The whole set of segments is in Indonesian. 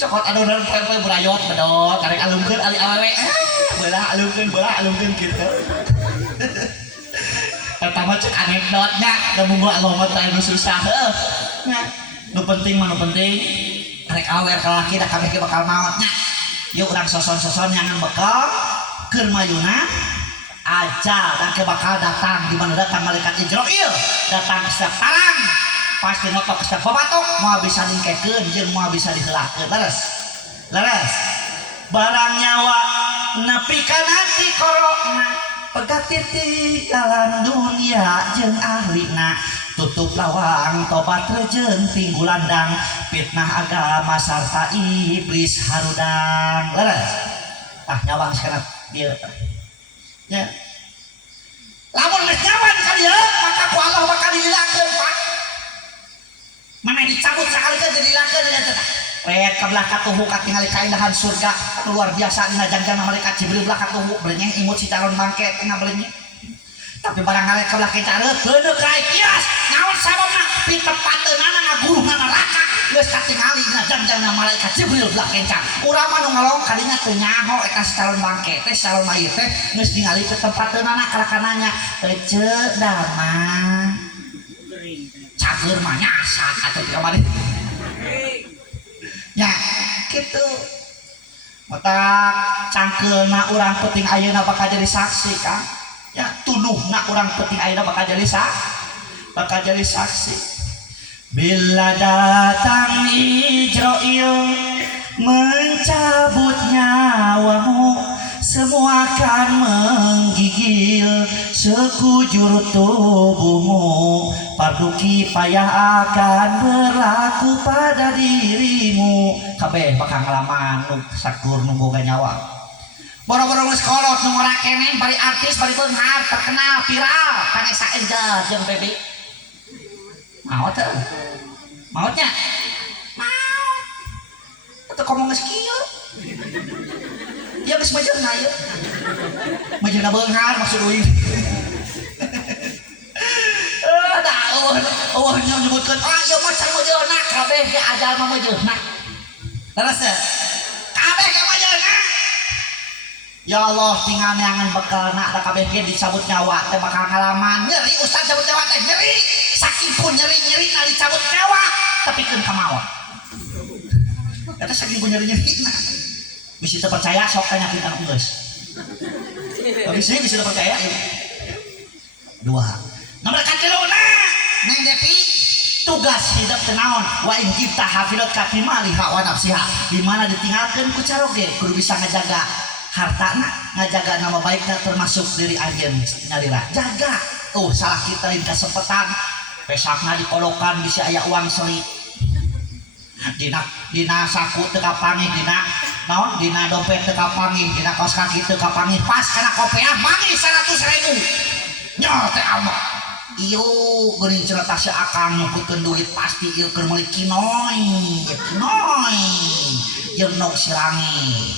cokot adonan poe-poe berayot bedog karek alungkeun ali awewe belah alungkeun kitu pertama cek anekdotnya da munggu Allah mah teh nu susah heuh nya nu penting rek awer ka laki da kabeh ge bakal maot nya yeuh urang soson-soson nyangan bekal keur mayuna ajal dan ke bakal datang di mana datang malaikat Israil datang ke setiap tarang pasti notok ke setiap batok mau bisa dingkekeun jeung mau bisa diheulakeun leres barang nyawa nepi ka nanti korona pegatiti jalan dunia jeung ahlina tutup lawang tobat rejeun tinggu landang fitnah agama sarta iblis harudang leres nyawang sekarang dia ya lamun geus nyawan ka dieu maka ku Allah bakal dihilakeun Pak mana dicabut sakali ke jadi dihilakeun eta teh rek kabelah katuhu katingali kaindahan surga luar biasa dina jangjang malaikat Jibril belah katuhu beuleuh imut si calon bangke tengah beuleuh tapi barang ngalek kabelah kencareut heudeuk rae kias naon sababna pitepateunana ngaguruhna neraka geus katingali dina jangjang malaikat Jibril belah kencang urang mah nu ngalong kadinya teu nyaho eta si calon bangke teh calon mayit teh geus ningali pitepateunana kalakananya teu damang cager mah nyasa atuh ti kamari ya gitu matak cangkeulna urang penting ayeuna bakal jadi saksi Kang ya tuduhna urang penting ayeuna bakal jadi saksi bila datang Israil mencabut nyawamu semua akan menggigil sekujur tubuhmu fardu kifayah akan berlaku pada dirimu kabeh bakal ngalaman nu sakur nu boga nyawa boro-boro geus kolot nu ngora keneh bari artis bari beunghar terkenal viral Vanessa Angel jeung Baby maot teh maotnya maot atuh ngomong geus kieu ya geus majeurna ieu majeurna beunghar maksud uing oh nyebutkeun ieu mah can majeurna kabeh ge ajal mah majeurna terus kabeh ge majeurna ya Allah tinggal neangan bekalna da kabeh ge dicabut nyawa teh bakal ngalaman nyeri ustaz cabut nyawa teh nyeri saking pun nyeri na dicabut nyawa tapi keun ka maot eta saking pun nyeri na bisa terpercaya sok tanya kita geus bisa terpercaya dua nomor katiluna Neng Depi tugas hidup kenaon wa in kita hafidot kafima liha wa nafsiha dimana ditinggalkan ku caroge kudu bisa ngajaga hartana ngajaga nama baiknya termasuk diri anjeun nyalira jaga salah kita lain kasempetan pesakna dikolokan bisa aya uang selit dina saku teu kapangi dina dompet teu kapangi dina kaos kaki teu kapangi pas kana kopiah mangi 100.000 nyor teh Allah iyo geuning cerita si akang nyukutkeun duit pasti ieu keur meuli kinoi jeung nog sirangi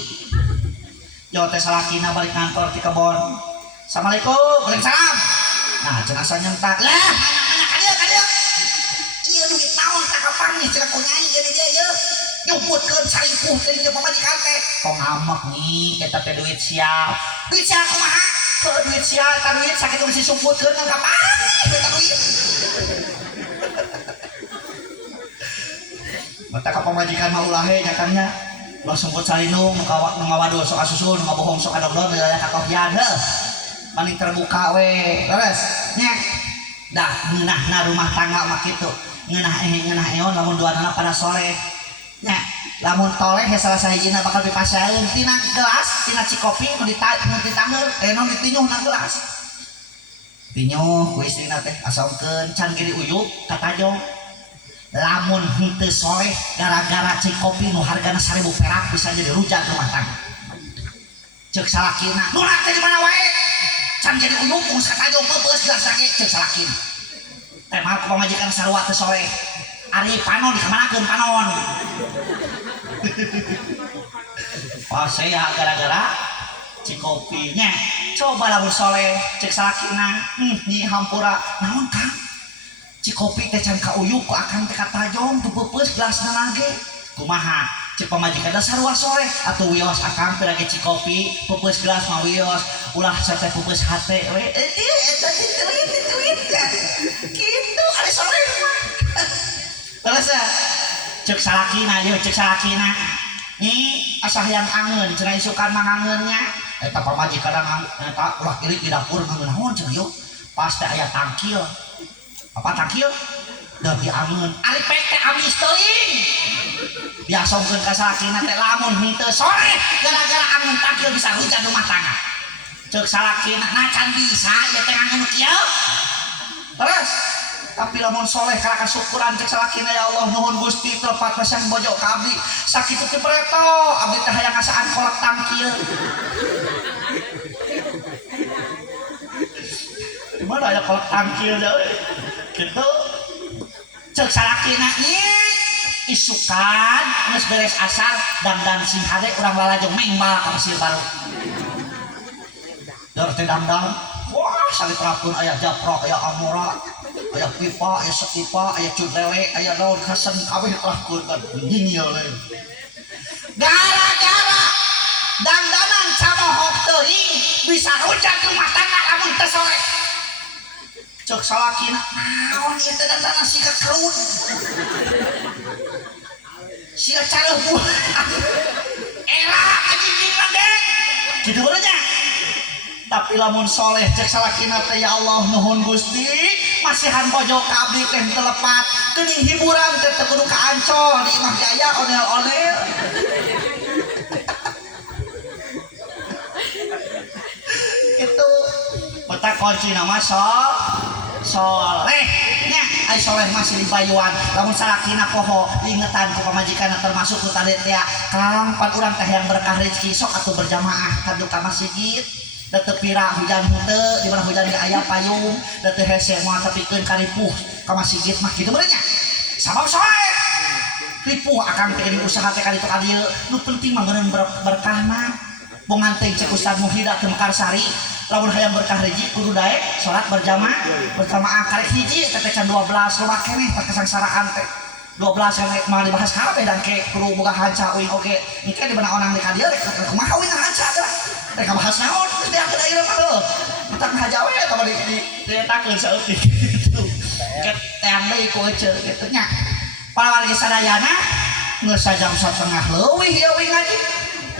yo teh salakina balik kantor ti kebon assalamualaikum waalaikumsalam nah cenah asa nyentak lah nanya ka dieu ieu duit naon tak kapangi cenah ku nyai jadi dia ieu nyumputkeun saringkuh teh ieu pamajikan teh tong ngambek nih eta teh duit siap kumaha duit sial, duit sakit mesti sumputkeun kan kapan? Duit. Mata ka pamajikan mah ulah he nyakannya. Ulah sumput salinung nu ngawadul sok asusun, nu ngabohong sok adogdon aya kakohian heuh. Maning terbuka we. Leres. Nya. Dah ngeunahna rumah tangga mah kitu. Ngeunah eon lamun duanana pada soleh. Nya. Lamun toleh ya salah sahijina bakal dipasaeun tina gelas tina cikopi nu ditangeur nu ditinyuh na gelas tinyuh ku istrina teh asomkeun can giri uyuk katajong lamun henteu soleh gara-gara cikopi nu hargana 1.000 perak bisa jadi rujak rumah tangga ceuk salakina nu teh di mana wae can giri uyuk geus katajong peupeus gelas lagi ceuk salakina teh mah pamajikan sarua teu soleh ari panon dikamanakeun panon oh saya gara-gara cikopinya coba lamun soleh cek salakina nyi hampura naon Kang cikopi teh can ka uyuk ku akan teh katajong teu peupeus gelasna lage kumaha cek pamajikan dasar sore atau wios akang pirage cikopi pupus gelas mah wios ulah sate pupus hate we eta dituit gitu ada sore mah terus cek salakina yeuh cek salakina ini asah yang angeun cenah isukan mangangeunnya eta pamajikan eta ulah ilik di dapur ngangeun naon cenah yeuh pas teh aya tangkil apa tangkil dan diangeun ari pete amis teuing biasongkeun ka salakina teh lamun henteu sore gara-gara angeun tangkil bisa hujan rumah tangga ceuk salakina nah can bisa ya teh angeun kieu terus tapi lamun soleh kana kasukuran cek salakina ya Allah nuhun Gusti telepat pasang bojo ka abdi sakitu teh preto abdi teh hayang ngasaan kolak tangkil di mana aya kolak tangkil da kitu cek salakina ieu isukan geus beres asar dandan sing hade urang lalajeng mengbal ka Mesir Baru dor teh dandang wah salipratkeun aya japrok aya amora aya pipa aya setipa aya cudlewe aya daun hasan kabeh lahkeun nyingil gara-gara dandanan camohok teuing bisa hujan rumah tangga lamun teu sore cek salakina naon ieu teh dandanan siga keruun siga careuh buah elah anjing mage kitu nya tapi lamun soleh cek salakina teh ya Allah nuhun Gusti masihan bojo ka abdi teh telepat geuning hiburan teh teu kudu ka Ancol di Imah Jaya onel-onel itu peta kunci nama soleh nya ai soleh masih di bayuan lamun salakina poho diingetan ku pamajikanna termasuk ku tadi teh Kang pan urang teh yang berkah rezeki sok atuh berjamaah kadu ka masjid da teu pira hujan henteu di mana hujan ge aya payung da teu hese moal tapikeun ka ripuh ka masjid mah kitu bener nya sabab soleh ripuh akang teh usaha teh ka ditu ka dieu nu penting mah ngeureun berkahna bongan teh cek Ustaz Muhida teu Mekarsari lamun hayang berkah rezeki kudu daek salat berjamaah karek hiji teh can 12 loba keneh teh kesangsaraan teh 12 yang mah dibahas kabeh dan ke kudu boga hanca uing oge engke di mana onang di ka dieu rek kumaha uing hanca teh rek bahas naon geus diangkeun ayeuna mah heuh utang haja we eta bari dietakeun saeutik kitu ket teang deui ku eceuk kitu nya para wargi sadayana geus sajam 1/2 leuwih ieu uing ngaji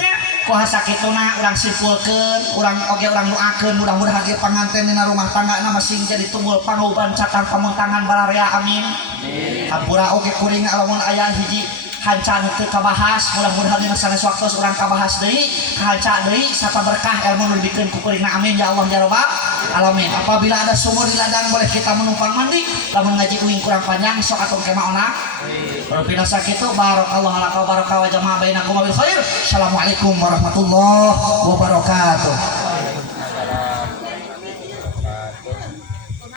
nya kuasa kituna urang simpulkeun urang oge urang doakeun mudah-mudahan ge panganten dina rumah tanggana masing jadi tumbul panguban cakang pamuntangan bararea amin hampura oge kuring lamun aya hiji hancan teu kabahas mudah-mudahan dina sanes waktos urang kabahas deui kahanca deui sapa berkah ilmu nu dibikeun ku kuringna amin ya Allah ya rabbal alamin apabila ada sumur di ladang boleh kita menumpang mandi lamun ngaji uing kurang panjang sok atuh kemah ona Rabbina sakitu barakallahu laka baraka wa jama'a bainakum bil khair assalamualaikum warahmatullahi wabarakatuh